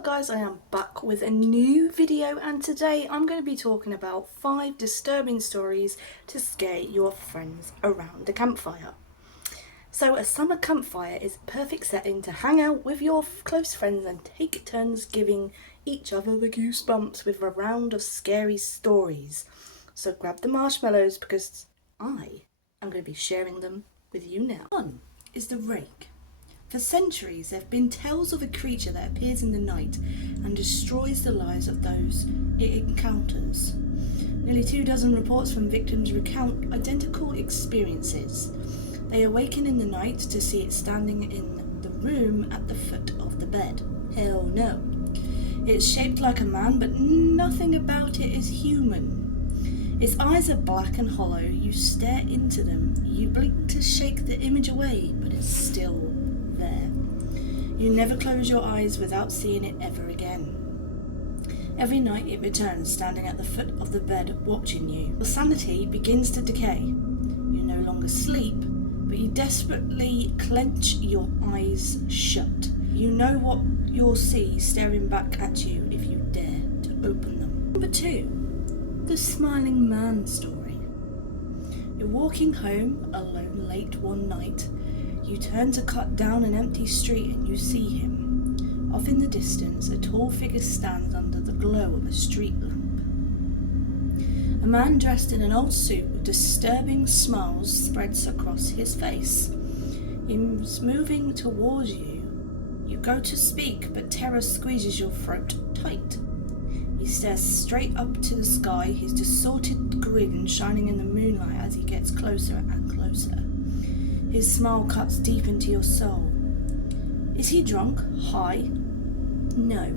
up guys, I am back with a new video, and today I'm going to be talking about 5 disturbing stories to scare your friends around a campfire. So a summer campfire is a perfect setting to hang out with your close friends and take turns giving each other the goosebumps with a round of scary stories. So grab the marshmallows because I am going to be sharing them with you now. One is the rake. For centuries, there have been tales of a creature that appears in the night and destroys the lives of those it encounters. Nearly 24 reports from victims recount identical experiences. They awaken in the night to see it standing in the room at the foot of the bed. Hell no. It's shaped like a man, but nothing about it is human. Its eyes are black and hollow. You stare into them. You blink to shake the image away, but it's still there. You never close your eyes without seeing it ever again. Every night it returns, standing at the foot of the bed, watching you. Your sanity begins to decay. You no longer sleep, but you desperately clench your eyes shut. You know what you'll see staring back at you if you dare to open them. Number 2, the smiling man story. You're walking home alone late one night. You turn to cut down an empty street and you see him. Off in the distance, a tall figure stands under the glow of a street lamp. A man dressed in an old suit with disturbing smiles spreads across his face. He's moving towards you. You go to speak, but terror squeezes your throat tight. He stares straight up to the sky, his distorted grin shining in the moonlight as he gets closer and closer. His smile cuts deep into your soul. Is he drunk? High? No.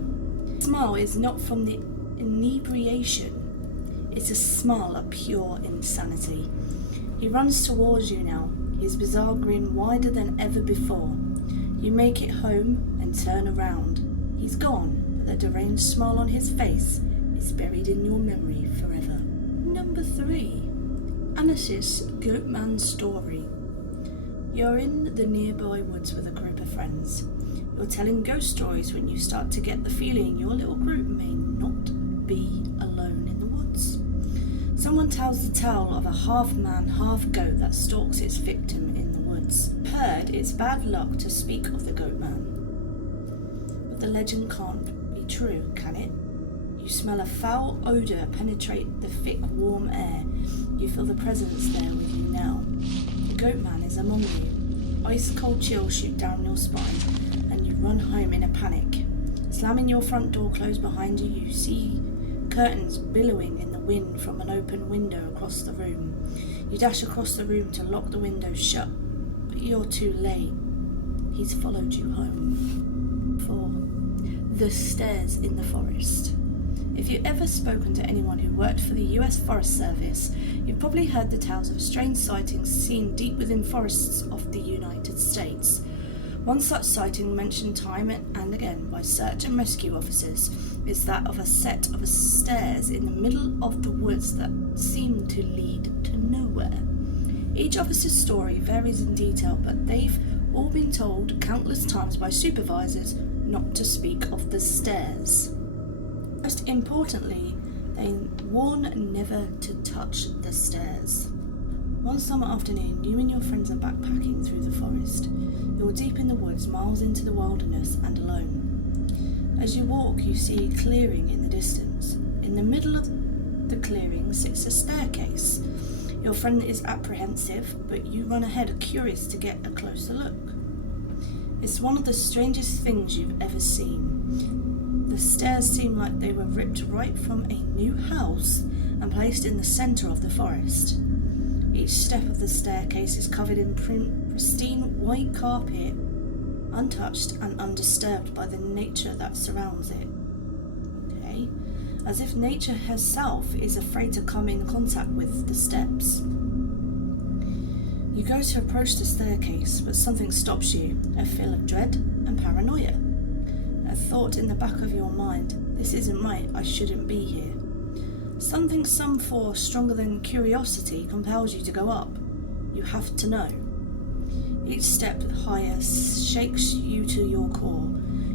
His smile is not from the inebriation. It's a smile of pure insanity. He runs towards you now, his bizarre grin wider than ever before. You make it home and turn around. He's gone, but the deranged smile on his face is buried in your memory forever. Number 3. Anas's Goatman story. You're in the nearby woods with a group of friends. You're telling ghost stories when you start to get the feeling your little group may not be alone in the woods. Someone tells the tale of a half-man, half-goat that stalks its victim in the woods. Heard it's bad luck to speak of the goat man. But the legend can't be true, can it? You smell a foul odour penetrate the thick, warm air. You feel the presence there with you now. The goat man is among you. Ice-cold chills shoot down your spine, and you run home in a panic. Slamming your front door closed behind you, you see curtains billowing in the wind from an open window across the room. You dash across the room to lock the window shut, but you're too late. He's followed you home. 4. The stairs in the forest. If you've ever spoken to anyone who worked for the US Forest Service, you've probably heard the tales of strange sightings seen deep within forests of the United States. One such sighting mentioned time and again by search and rescue officers is that of a set of stairs in the middle of the woods that seem to lead to nowhere. Each officer's story varies in detail, but they've all been told countless times by supervisors not to speak of the stairs. Most importantly, they warn never to touch the stairs. One summer afternoon, you and your friends are backpacking through the forest. You're deep in the woods, miles into the wilderness, and alone. As you walk, you see a clearing in the distance. In the middle of the clearing sits a staircase. Your friend is apprehensive, but you run ahead, curious to get a closer look. It's one of the strangest things you've ever seen. The stairs seem like they were ripped right from a new house and placed in the centre of the forest. Each step of the staircase is covered in pristine white carpet, untouched and undisturbed by the nature that surrounds it. Okay? As if nature herself is afraid to come in contact with the steps. You go to approach the staircase, but something stops you, a feel of dread and paranoia. A thought in the back of your mind, this isn't right, I shouldn't be here. Something, some force stronger than curiosity compels you to go up. You have to know. Each step higher shakes you to your core.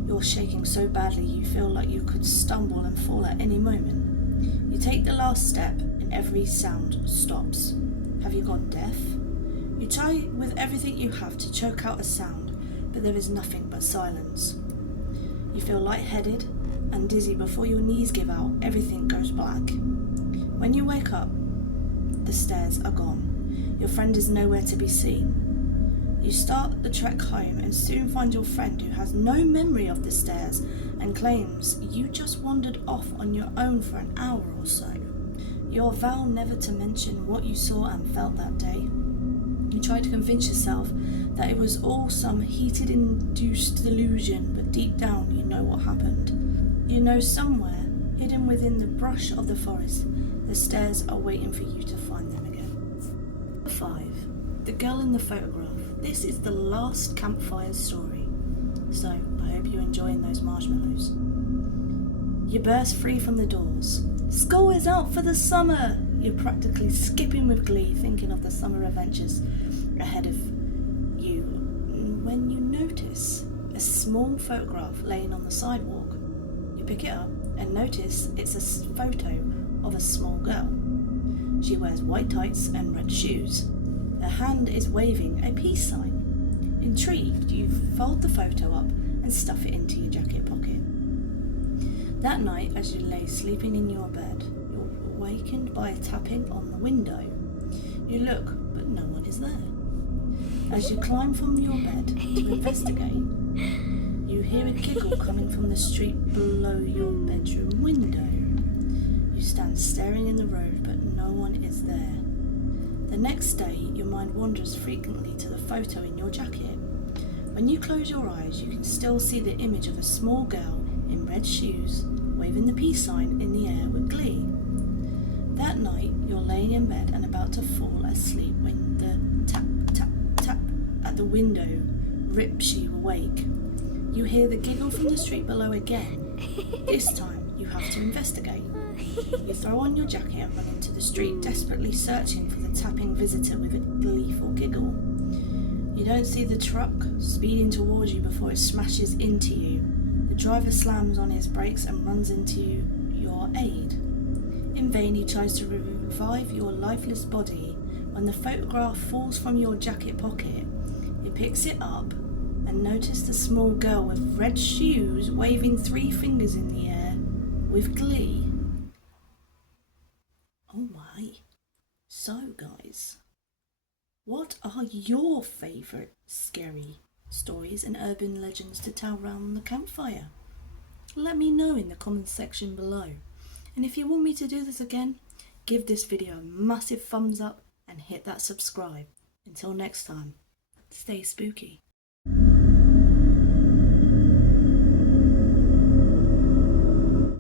You're shaking so badly you feel like you could stumble and fall at any moment. You take the last step and every sound stops. Have you gone deaf? You try with everything you have to choke out a sound, but there is nothing but silence. You feel lightheaded and dizzy before your knees give out. Everything goes black. When you wake up, the stairs are gone. Your friend is nowhere to be seen. You start the trek home and soon find your friend who has no memory of the stairs and claims you just wandered off on your own for an hour or so. You vow never to mention what you saw and felt that day. You try to convince yourself that it was all some heated induced delusion, but deep down you know what happened. You know somewhere, hidden within the brush of the forest, the stairs are waiting for you to find them again. 5. The girl in the photograph. This is the last Campfire story, so I hope you're enjoying those marshmallows. You burst free from the doors. School is out for the summer! You're practically skipping with glee, thinking of the summer adventures ahead of you, when you notice a small photograph laying on the sidewalk. You pick it up and notice it's a photo of a small girl. She wears white tights and red shoes. Her hand is waving a peace sign. Intrigued, you fold the photo up and stuff it into your jacket pocket. That night, as you lay sleeping in your bed, you're awakened by a tapping on the window. You look, but no one is there. As you climb from your bed to investigate, you hear a giggle coming from the street below your bedroom window. You stand staring in the road, but no one is there. The next day, your mind wanders frequently to the photo in your jacket. When you close your eyes, you can still see the image of a small girl in red shoes, waving the peace sign in the air with glee. That night, you're laying in bed and about to fall asleep when the tap, tap, tap at the window rips you awake. You hear the giggle from the street below again. This time, you have to investigate. You throw on your jacket and run into the street, desperately searching for the tapping visitor with a gleeful giggle. You don't see the truck speeding towards you before it smashes into you. The driver slams on his brakes and runs into your aid. In vain he tries to revive your lifeless body. When the photograph falls from your jacket pocket, he picks it up and notices a small girl with red shoes waving 3 fingers in the air with glee. Oh my. So guys, what are your favourite scary stories and urban legends to tell round the campfire? Let me know in the comments section below. And if you want me to do this again, give this video a massive thumbs up and hit that subscribe. Until next time, stay spooky.